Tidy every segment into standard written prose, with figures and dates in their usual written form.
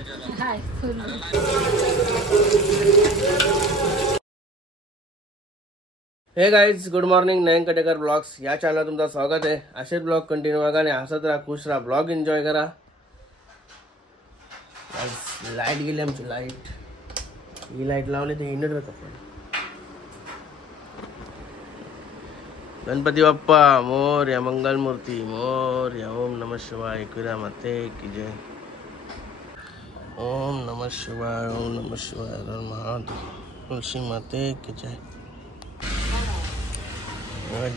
हे guys, good morning. Nayan Katekar blogs या चॅनलवर तुमचं स्वागत आहे. असेच ब्लॉग कंटिन्यू बघा आणि हसत राहा, खुश राहा, ब्लॉग एन्जॉय करा. लाईट गेली आमची. ही लाईट लावली ते इन्व्हर्टर कपडे. गणपती बाप्पा मोरया, मंगलमूर्ती मोरया. ओम नमः शिवाय. एकविरा माते की जय. ओम नमः शिवाय. ओम नमः शिवाय. महादेव तुळशी माते की जय.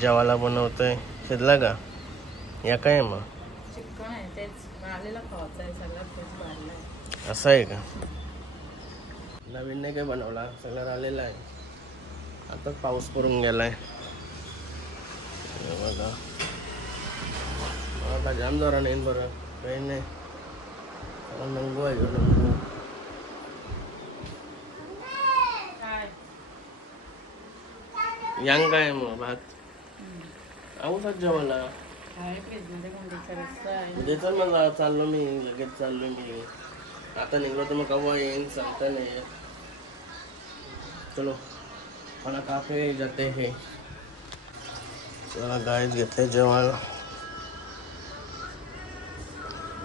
जेवायला बनवतोय. शिजला का? या काय मग असं आहे का? नवीन नाही काय बनवला, सगळं आलेलं आहे. आता पाऊस पडून गेलाय बघा. आता जाम जोरा नाही बरं काही नाही. नंगू आहे नंगू. यांग काय मग भात आवसात जेवायला देतात मला. चाललो मी, लगेच चाललो मी. आता निघलो तर मग केव्हा येईन सांगता नाही. चलो मला काफे जाते हे. चला गाईज घेतले जेवायला.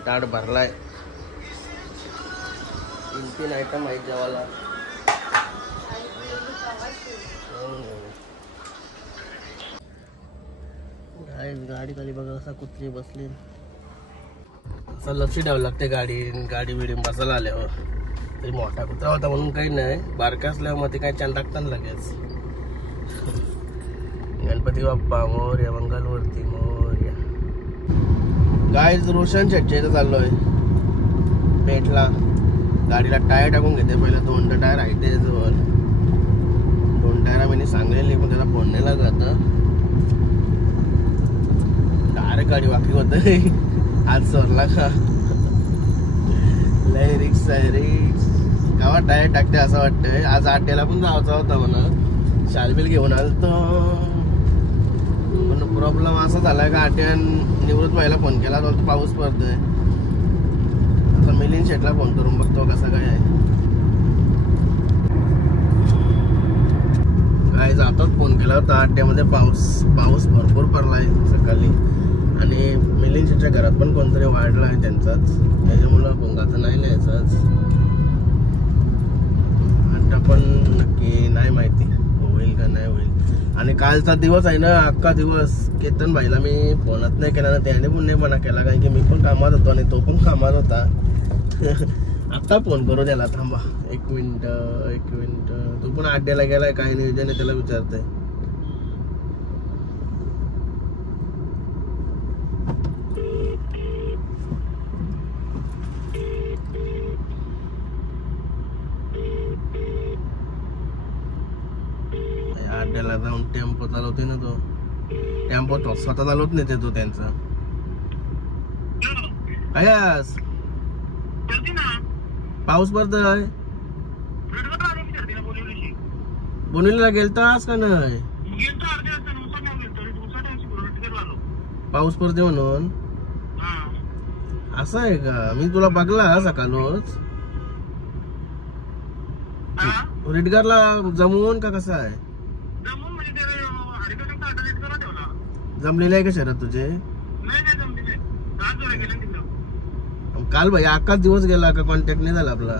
ताट भरलाय. 3 आयटम आहेत जेवायला. गाडी खाली बघा असा कुत्री बसली. असं लक्ष द्यावं लागते गाडी बिडी बसायला आल्यावर. तरी मोठा कुत्रा होता म्हणून काही नाही, बारका असल्यावर मग ते काही छान टाकतात लगेच. गणपती बाप्पा मोरया, मंगलमूर्ती मोरया. गाईज रोशन शेटच्या इथं चाललोय पेठला. गाडीला टायर टाकून घेते. पहिले 2 टायर आहे त्याच्याजवळ. 2 टायर मी सांगलेली पण त्याला फोन नाही लागत. डायरेक्ट गाडी वाकी होत. आज सोडला का लय रिक्स आहे. रिक्स गावात टायर टाकते असं वाटतंय. आज आट्याला पण जायचा होता म्हणा. शालबिल घेऊन आलतो पण प्रॉब्लेम असा झालाय का आट्यान निवृत्त व्हायला फोन केला तर पाऊस पडतोय. आता मिलिंद शेटला फोन करून बघतो कसं काय आहे. काय जातात फोन केला होता. आट्यामध्ये पाऊस भरपूर पडलाय सकाळी. आणि मिलिंद शेटच्या घरात पण कोणतरी वाढला आहे त्यांचाच. त्याच्यामुळं भोंगाचं नाही न्यायचाच. आता पण नक्की नाही माहिती होईल का नाही होईल. आणि कालचा दिवस आहे ना, अख्खा दिवस केतन भाईला मी फोनच नाही केला ना. त्याने पण नाही मना केला कारण की मी पण कामात होतो आणि तो पण कामात होता. आता फोन करू त्याला. थांबा 1 मिनिट. तो पण आड्याला गेलाय. काय नियोजन आहे त्याला विचारतोय. आड्याला जाऊन टेम्पो चालवते ना तो. टेम्पो स्वतः चालवत नाही तो त्यांचा. आयास पाऊस पडतोय. बोनिवलीला गेलतास का नाही? पाऊस पडते म्हणून असं आहे का? मी तुला बघला सकाळच. रिडगरला जमवून का कसं आहे? जमलेलं आहे का शरद तुझे? काल भाई अख्खाच दिवस गेला का कॉन्टॅक्ट नाही झाला आपला.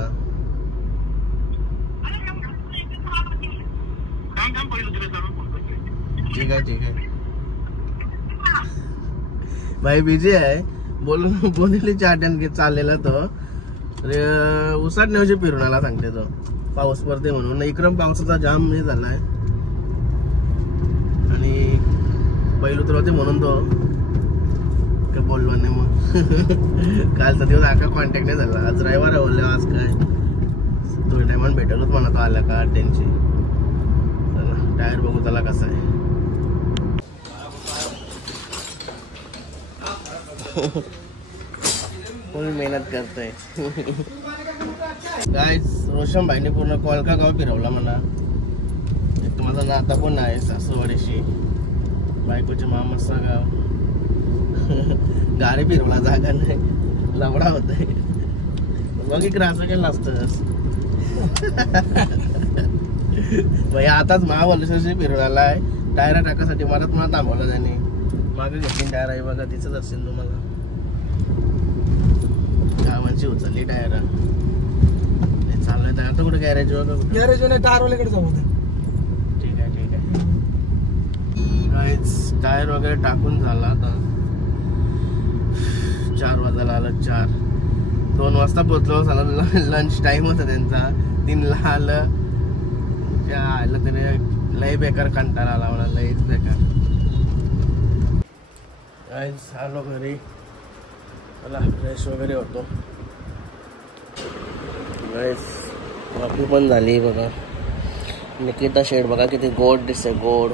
ठीक आहे भाई बिझी आहे. बोनिवलीच्या आट्यान चाललेला तो. उसाट नेवजी फिरून आला सांगते तो. पाऊस पडते म्हणून. इकडं पावसाचा जाम हे झालाय. आणि पहिलं उतरवते म्हणून तो काय बोललो नाही. मग कालचा दिवस अख्खा कॉन्टॅक्ट नाही झाला. आज रविवार बोलले. आज काय 2 टायमान भेटलोच म्हणा तो आला का आट्यांची. चला टायर बघू त्याला कसा आहे. फुल मेहनत करतोय. गाईज रोशन भाईने पूर्ण कोलका गाव फिरवला म्हणा. माझा नाता पण आहे सासूवाडीशी. बायकोचे मामाचा गाव. गाडी फिरवला जागा नाही. लवडा होत. बघ असं केलं असतंस भैया आताच महाबलेश्वरशी फिरून आलाय टायरा टाकासाठी मला थांबवलं त्याने मागे घेतली टायर आहे बघा तिचंच असेल तुम्हाला गावांची उचलली टायरा चालू आहे आता कुठे गॅरेज गॅरेज नाही टायरवाल्याकडे जाऊ ठीक आहे ठीक आहे टायर वगैरे टाकून झाला आता 4 वाजायला आलं 4 2 वाजता पोहोचलो लंच टाइम होता त्यांचा 3ला आलं आलं तरी लय बेकार कंटाळा आला मला लयच बेकार आलो घरी मला फ्रेश वगैरे होतो कॉफी पण झाली बघा निकिता शेड बघा किती गोड दिसते गोड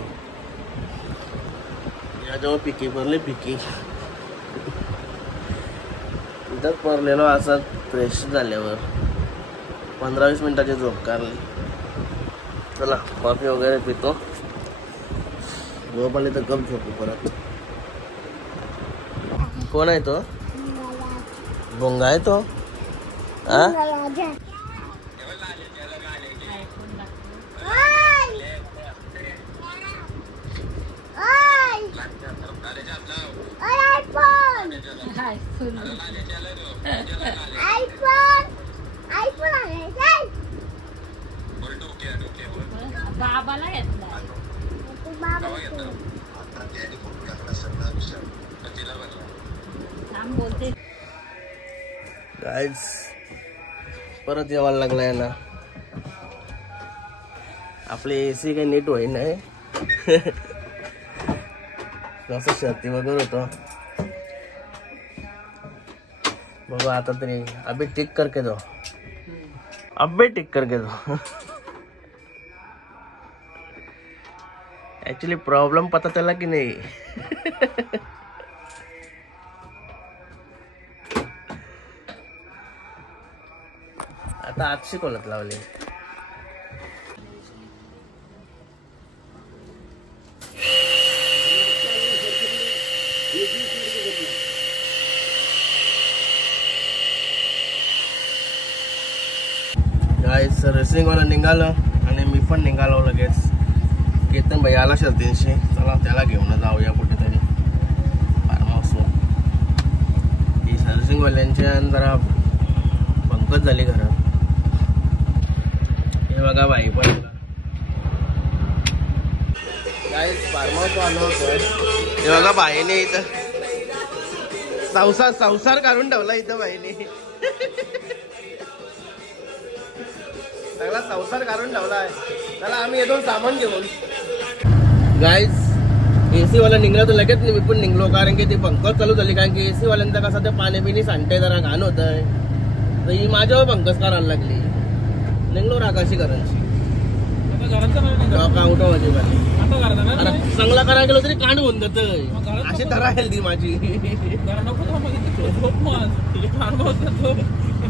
याजवळ पिकी भरले पिकी इथंच भरलेलो असं फ्रेश झाल्यावर 15-20 मिनिटाची झोप काढली चला कॉफी वगैरे पितो झोप आली तर कप झोपू परत कोण आहे तो भोंगा आहे तो बाबाला घेतला बोलते गाईज परत जेवायला लागलाय ना आपली एसी काही नीट होई नाही कसं शर्ती वगैरे होतो बघू आता तरी अभी टिक करके दो अभी टिक करके दो एक्चुअली प्रॉब्लम पता चला कि नहीं आता आजची कोलत लावली गाईस रेसिंग वाला निघालं आणि मी पण निघालो लगेच केतन भाई आला शर्तींशी चला त्याला घेऊन जाऊया कुठेतरी फार्महाऊसवर ही सर्व्हिसिंग वाल्यांच्या जरा पंकज झाली घरात हे बघा भाई पण गाईस फार्महाऊस आलो होतो हे बघा भाईने इथं संसार काढून ठेवला इथं भाईने सगळा संसार काढून ठेवलाय त्याला आम्ही येतो सामान घेऊन गाईज एसी वाला निघला तर लगेच मी पण निघलो कारण की ती पंकज चालू झाली कारण की एसी वाल्यांचा कसं ते पाणी बिनी सांडते जरा घाण होत आहे तर ही माझ्यावर पंकज करायला लागली निघलो रागाशी घरांची चांगला करायला गेलो तरी कांड होऊन जात अशी तरा ती माझी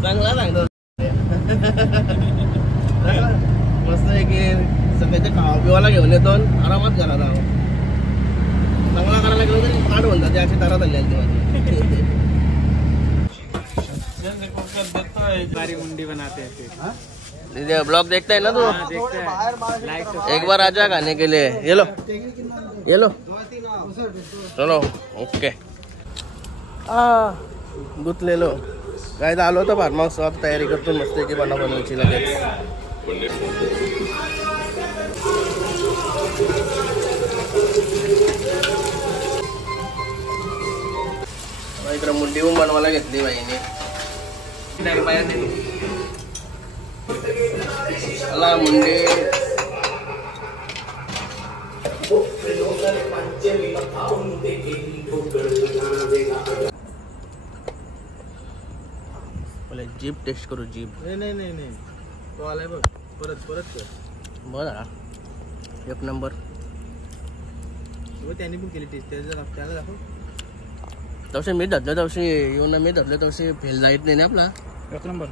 चांगला सांगतो मस्त आहे की सगळ्याच्या खावा पिवाला घेऊन येतो आरामात घरात आहो चांगला करायला गेलो तरी कांड होऊन जाते अशी तरा झाली माझी मुंडी बनाते ब्लॉग देखता है ना तू एक बार आजा खाने के लिए ये लो चलो ओके गुतले लो काय आलो होतं फार्महाऊस आता तयारी करतो मस्त की बनवायची लगेच इकडे मुंडी पण बनवायला घेतली बाईने अला मुंडी जीप टेस्ट करू जीप नाही तो आलाय बघ परत कर बरं एक नंबर त्यांनी पण केली टेस्ट त्याला दाखव तवशी मी धरलं तवशी येऊन मी धरलं तवशी फेल जायत नाही ना आपला एक नंबर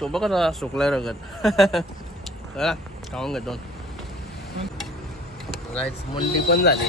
तो बघा सुकलाय रगत चला खाऊन घेतो गाईस मुंडी पण झाली